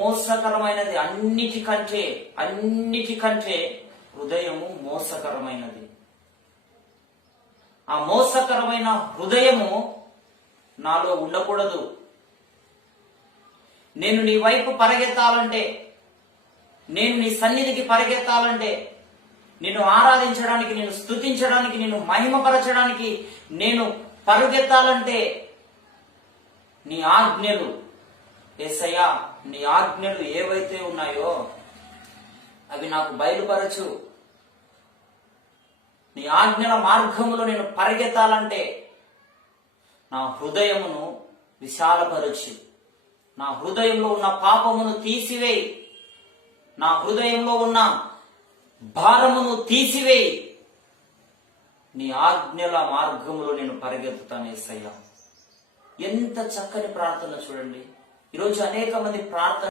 మోసకరమైనది. అన్నిటికంటే హృదయము మోసకరమైనది. ఆ మోసకరమైన హృదయము నాలో ఉండకూడదు. నేను నీ వైపు పరిగెత్తాలంటే, నేను నీ సన్నిధికి పరిగెత్తాలంటే, నిన్ను ఆరాధించడానికి, నిన్ను స్తుతించడానికి, నిన్ను మహిమపరచడానికి నేను పరుగెత్తాలంటే నీ ఆజ్ఞలు, యేసయ్యా నీ ఆజ్ఞలు ఏవైతే ఉన్నాయో అవి నాకు బయలుపరచు. నీ ఆజ్ఞల మార్గములో నేను పరిగెత్తాలంటే నా హృదయమును విశాలపరచు. నా హృదయంలో ఉన్న పాపమును తీసివేయి. నా హృదయంలో ఉన్న భారమును తీసివేయి. నీ ఆజ్ఞల మార్గములో నేను పరిగెత్తుతాను యేసయ్యా. ఎంత చక్కని ప్రార్థన చూడండి. ఈరోజు అనేక మంది ప్రార్థన